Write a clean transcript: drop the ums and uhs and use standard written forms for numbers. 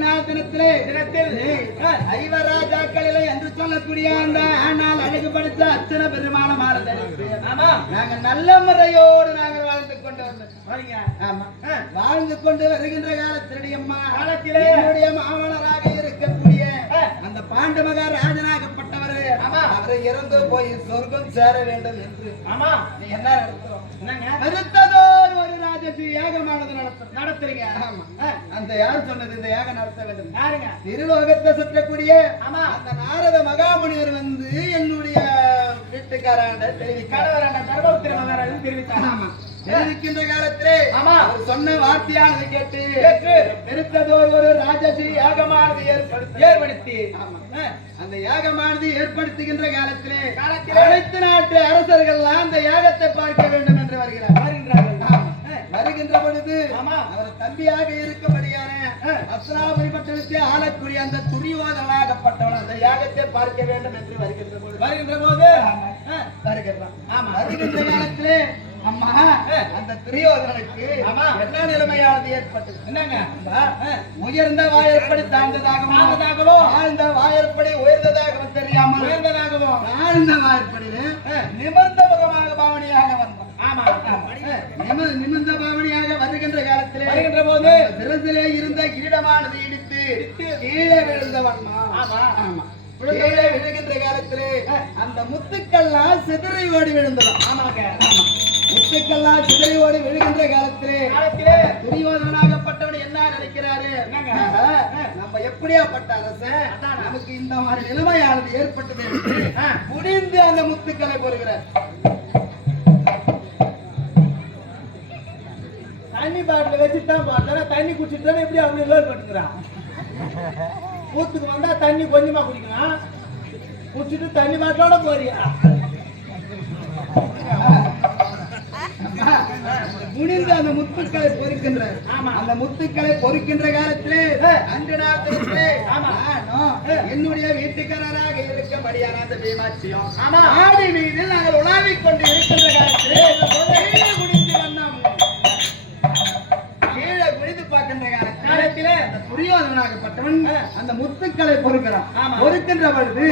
தினத்தில் ஐவராஜாக்களிலே என்று சொல்லக்கூடிய அந்த ஆனால் அழகுபடுத்த அத்தனை பெருமானமான நாங்க நல்ல முறையோடு நாங்கள் வாழ்ந்து கொண்டு வாழ்ந்து கொண்டு வருகின்ற காலத்தினுடைய காலத்திலே மாமனராக இருக்கக்கூடிய அந்த பாண்டு மகாராஜனாகப்பட்டவர் அவரை இறந்து போய் சொர்க்கம் சேர வேண்டும் என்று என்ன நடத்துறோம் ஒரு ராஜசி யாகமானது நடத்துறீங்க அந்த யார் சொன்னது இந்த யாகம் நடத்த வேண்டும் யாருங்க திருலோகத்தை சுற்றக்கூடிய அந்த நாரத மகாமுனிவர் வந்து என்னுடைய வீட்டுக்காராண்ட தெரிவிக்காரண்ட தர்மபுத்திர மகாராஜன் தெரிவித்தார் தெரிவிக்கின்ற காலத்திலே அவர் சொன்ன வார்த்தையானது கேட்டு பெருத்ததோர் ஒரு ராஜசி யாகமானது ஏற்படுத்தி அந்த யாகமானது ஏற்படுத்துகின்ற காலத்திலே அனைத்து நாட்டு அரசர்கள் அந்த யாகத்தை பார்க்க வேண்டும் என்று வருகின்ற பொழுது அவர் தம்பியாக இருக்கபடியான அஸ்தினாபுரி பட்டணத்தை ஆளக்கூடிய அந்த துரியோதனாகப்பட்டவன் அந்த யாகத்தை பார்க்க வேண்டும் என்று வருகின்ற போது வருகின்ற காலத்திலே அம்மா அந்த துரியோதனனுக்கு என்ன நிலைமையானது ஏற்பட்டது என்னங்க உயர்ந்த வாயற்படி தாழ்ந்ததாகவோ ஆழ்ந்த வாயற்படி உயர்ந்ததாகவும் தெரியாமல் உயர்ந்ததாகவோ ஆழ்ந்த வாயற்படியில நிமிர்ந்த முகமாக பாவனையாக வந்தான் நிமிர்ந்த பாவனையாக வருகின்ற காலத்திலே வருகின்ற போது சிறசிலே இருந்த கிரீடமானது இடித்து கீழே விழுந்தவன் கீழே விழுகின்ற காலத்திலே அந்த முத்துக்கள்லாம் சிதறி ஓடி விழுந்தவன் முத்துக்கள்லாம் சிதறி ஓடி விழுகின்ற காலத்திலே துரியோதனாகப்பட்டவன் என்ன நினைக்கிறாரு நம்ம எப்படியாப்பட்ட அரசன் நமக்கு இந்த மாதிரி நிலைமையானது ஏற்பட்டது முடிந்து அந்த முத்துக்களை பொறுகிறார் தண்ணி பாட்டில வச்சுதான் பார்த்தா தண்ணி குடிச்சுட்டு எப்படி அப்படி ஏற்பட்டுக்கிறான் ஊத்துக்கு வந்தா தண்ணி கொஞ்சமா குடிக்கலாம் குடிச்சிட்டு தண்ணி பாட்டோட போறியா முடிந்து அந்த முத்துக்களை பொறுக்கின்ற அந்த முத்துக்களை பொறுக்கின்ற காலத்திலே அன்று நாட்டிலே என்னுடைய வீட்டுக்காரராக இருக்கபடியான அந்த பீமாட்சியம் ஆடி மீதில் நாங்கள் உலாவிக் கொண்டு இருக்கின்ற காலத்திலே குடித்து வந்தோம் கீழே குடித்து பார்க்கின்ற காலத்திலே அந்த துரியோதனாகப்பட்டவன் அந்த முத்துக்களை பொறுக்கிறான் பொறுக்கின்ற பொழுது